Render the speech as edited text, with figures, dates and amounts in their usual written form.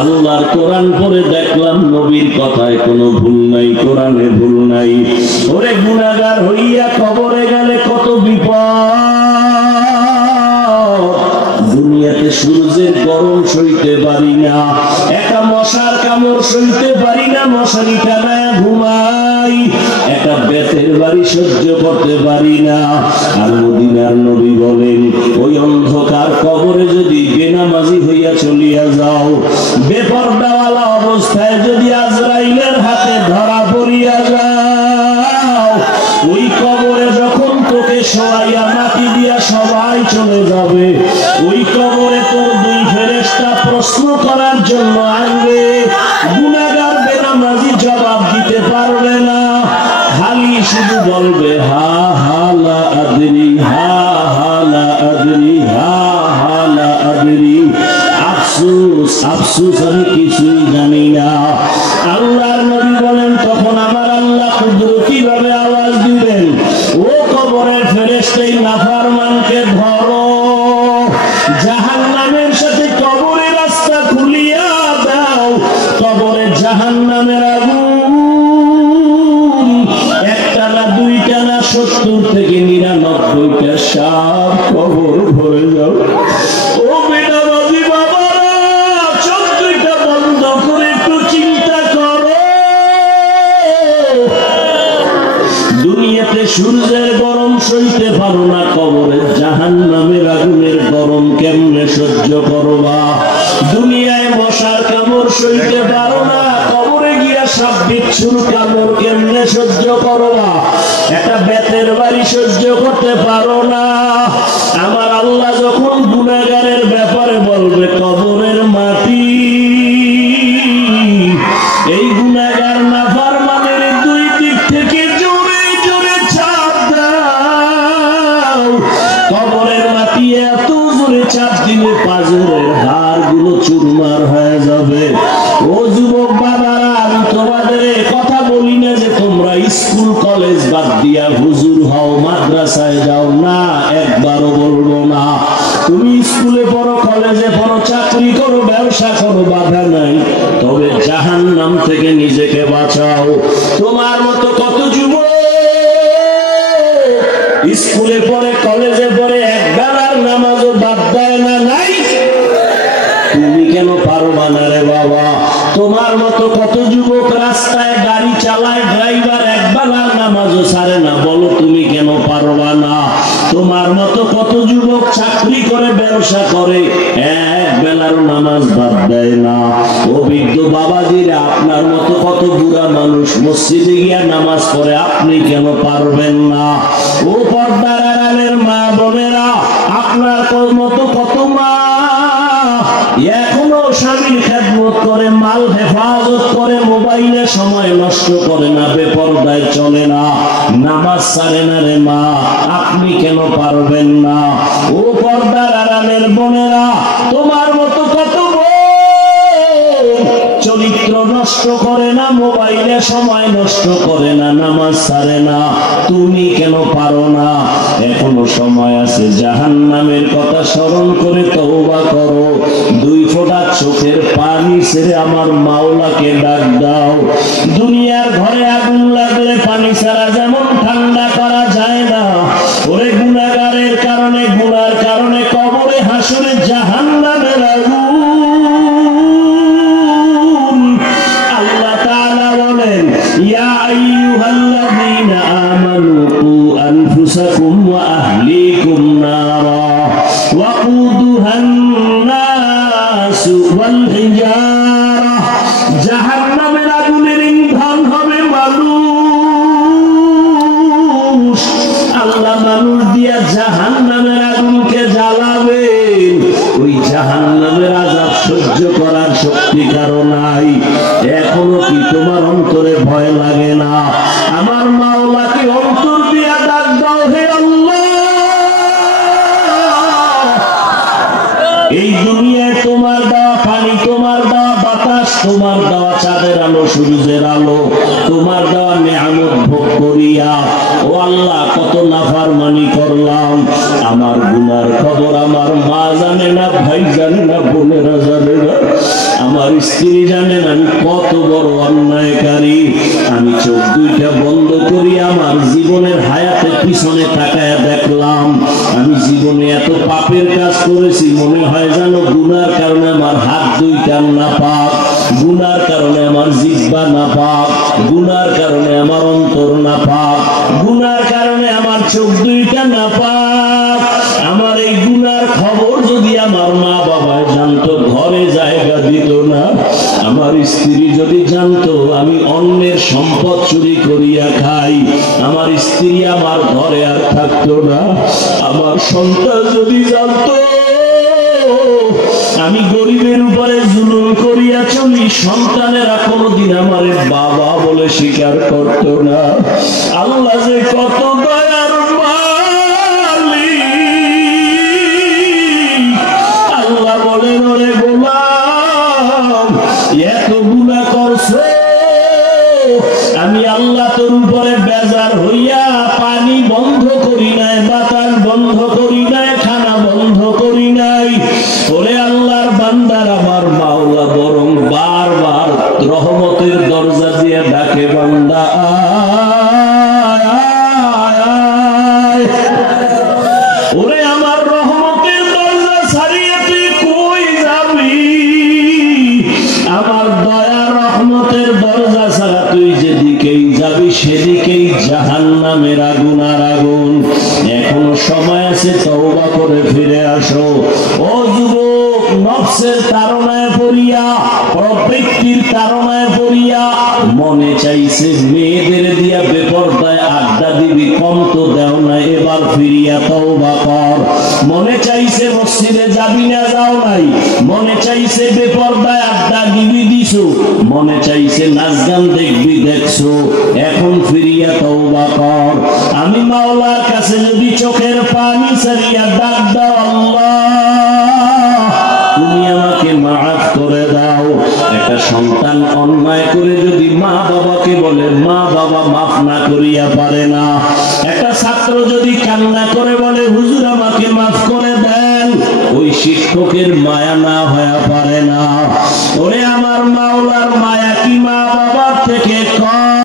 আল্লাহর কোরআন পড়ে দেখলাম নবীর কথায় কোনো ভুল নাই, কোরআনে ভুল নাই। ওরে গুনাহগার হইয়া কবরে গেলে কত বিপদ। দুনিয়াতে সূর্যের গরম সইতে পারি না, একটা মশার কামড় সইতে পারি না, মশারি টানায় ঘুমাই, একটা বেতের বাড়ি সহ্য করতে পারি না। আর মদিনার নবী বলেন, ওই অন্ধকার কবরে যদি বেনামাজি হইয়া চলিয়া যাও, বেপরদাওয়ালা অবস্থায় যদি আজরাইলের হাতে ধরা পড়িয়া যাও, ওই কবরে যখন তোকে শোয়াইয়া মাটি দিয়া সবাই চলে যাবে, ওই কবরে তোর দুই ফেরেশতা প্রশ্ন করার জন্য আসবে। গুনাহগার বেনামাজি জবাব দিতে পারবে না, খালি শুধু বলবে হা হা লা আদরি, হা হা লা আদরি, হা হা লা আদরি। আফসোস আফসোস, আমি কিছুই জানি না। আল্লাহর নবী বলেন, তখন আমার আল্লাহ কুদরতি ভাবে আওয়াজ দিবেন, ও কবরের ফেরেশতা, নাফরমানকে ধরো, জাহান্নামের সাথে কবরের রাস্তা খুলিয়া দাও। কবরে জাহান্নামের আগুন একটা না, দুইটা না, 70 থেকে 99টা সাপ কবর ভরে যাও। ও বেনামাজি বাবারা, চোখ দুইটা বন্ধ করে একটু চিন্তা করো। দুনিয়াতে সূর্যের গরম সইতে পারো না, কবরে জাহান্নামের আগুনের গরম কেমনে সহ্য করবা? দুনিয়ায় মশার কামড় সইতে পারো না, কবরে গিয়া সাপ বিচ্ছুর কামড় কেমনে সহ্য করবা? একটা বেতের বাড়ি সহ্য করতে পারো না। আমার আল্লাহ যখন গুনাহগারের ব্যাপারে বলবে, কবরের মাটি, এই গুনাহগার নাফরমানের দুই দিক থেকে জোরে জোরে চাপ দাও। কবরের মাটি এত জোরে চাপ দিলে পাঁজরের হাড়গুলো চুরমার হয়ে যাবে। ও যুবক বাবারা, আমি তোমাদের কথা বলি না যে তোমরা স্কুল কলেজ বাদ দিয়া হুজুর হও, মাদ্রাসায় যাও, না, একবারও বলবো না। তুমি স্কুলে পড়ো, কলেজে পড়ো, চাকরি করো, ব্যবসা করো, বাধা নাই, তবে জাহান্নাম থেকে নিজেকে বাঁচাও। তোমার মতো কত যুবক স্কুলে পড়ে, কলেজে পড়ে, একবেলার নামাজও বাদ দেয় না, নাই? তুমি কেন পারবা না রে বাবা? তোমার মতো কত যুবক রাস্তায় গাড়ি চালায়, ড্রাইভার একবেলার নামাজও ছাড়ে না, বলো তুমি কেন পারবা না? তোমার মতো কত যুবক চাকরি করে, ব্যবসা করে, এক বেলার নামাজ বাদ দেয় না। অভিজ্ঞ বাবাজিরা, আপনার মতো কত বুড়া মানুষ মসজিদে গিয়া নামাজ পড়ে, আপনি কেন পারবেন না? ও পর্দার আড়ালের মা বোনেরা, আপনার মতো কত মা এখনো স্বামীর খেদমত করে, মাল হেফাজত করে, মোবাইলে সময় নষ্ট করে না, বেপরদায় চলে না, নামাজ ছাড়ে না রে মা, আপনি কেন পারবেন না? ও পর্দার আড়ালের বোনেরা, তোমার মতো কত চরিত্র নষ্ট করে না, মোবাইলে সময় নষ্ট করে না, নামাজ ছাড়ে না, তুমি কেন পারো না? এখনো সময় আছে, জাহান্নামের কথা স্মরণ করে তওবা করো। 2 ফোঁটা চোখের পানি ছেড়ে আমার মাওলাকে ডাক দাও। দুনিয়ার ঘরে আগুন লাগলে পানি ছাড়া যেমন ঠান্ডা করা যায় না, ওরে গুনাহগারের কারণে, গুনার কারণে কবরে হাসরে জাহান্নামের আগুন। আল্লাহ তাআলা বলেন, ইয়া আইয়ুহাল্লাযীনা আমানু কু আনফুসাকুম ওয়া আহলিকুম নারা ওয়াকুদুহান নাসু ওয়াল হিজারা। জাহান্নামের আগুনের ইন্ধন হবে মানুষ। আল্লাহ মানুষ দিয়া জাহান্নামের আগুনকে জ্বালাবেন। ওই জাহান্নামের আযাব সহ্য করার শক্তি কারো নাই। এখনো কি তোমার অন্তরে ভয় লাগে না? আমার মাওলাকে অন্তর দিয়া ডাক দাও, হে আল্লাহ, এই দুনিয়ায় তোমার দেওয়া পানি, তোমার দেওয়া বাতাস, তোমার দেওয়া চাঁদের আলো, সূর্যের আলো, তোমার দেওয়া নেয়ামত ভোগ করিয়া ও আল্লাহ কত নাফরমানি করলাম। আমার গুনার খবর আমার মা জানে না, ভাই জানে না, বোনেরা জানে না। আমার স্ত্রী জানেন আমি কত বড় অন্যায়কারী। আমি চোখ দুইটা বন্ধ করি আমার জীবনের হায়াতে পিছনে তাকায়া দেখলাম আমি জীবনে এত পাপের কাজ করেছি, মনে হয় জানো গুনার কারণে আমার হাত দুইটা নাপাক, গুনার কারণে আমার জিহ্বা নাপাক, গুনার কারণে আমার অন্তর নাপাক, গুনার কারণে আমার চোখ দুইটা নাপাক। আমার এই গুনার খবর যদি আমার মা বাবা জানতো ঘরে জায়গা দিত না। আমার স্ত্রী যদি জানতো আমি অন্যের সম্পদ চুরি করিয়া খাই, আমার স্ত্রী আমার ঘরে আর থাকতো না। আমার সন্তান যদি জানতো আমি গরিবের উপরে জুলুম করিয়া চলি, সন্তানেরা কোনদিন আমার বাবা বলে স্বীকার করতো না। আল্লাহ যে কত দয়ার মালিক। আল্লাহ বলেন ওরে গোলাম এত গুনাহ করছো, আমি আল্লাহ তোর উপরে বেজার হইয়া পানি বন্ধ করি নাই, বাতাস বন্ধ করি নাই, খানা বন্ধ করি নাই। ওরে আল্লাহর বান্দার আমার মাওলা বরং বারবার রহমতের দরজা দিয়ে ডাকে, বান্দা আয় আয় আয়। ওরে আমার রহমতের দরজা ছাড়িয়ে তুই কই যাবি? আমার দয়া রহমতের দরজা ছাড়া তুই যেদিকেই যাবি সেদিকেই জাহান্নামের আগুন আর আগুন। এখনো সময় আছে, তওবা করে ফিরে আসো। ও যুবক, নফসের তাড়নায় পড়িয়া, প্রবৃত্তির তাড়নায় পড়িয়া মনে চাইছে মেয়েদের দিয়া বেপরদায় আড্ডা দিবি, কম তো দেও না, এবার ফিরিয়া তওবা কর। মনে চাইছে মসজিদে যাবি না, যাও নাই। মনে চাইছে বেপরদায় আড্ডা দিবি, দিছো। মনে চাইছে নাচ গান দেখবি, দেখছো। এখন ফিরিয়া তওবা কর। আমি মাওলার কাছে যদি চোখের পানি ছাড়িয়া ডাক দাও, আল্লাহ তুমি আমাকে মাফ করে দাও। একটা সন্তান অন্যায় করে যদি মা বাবাকে বলে, মা বাবা মাফ না করিয়া পারে না। একটা ছাত্র যদি কান্না করে বলে, হুজুর আমাকে মাফ করে দেন, ওই শিক্ষকের মায়া না হয়ে পারে না। ওরে আমার মাওলার মায়া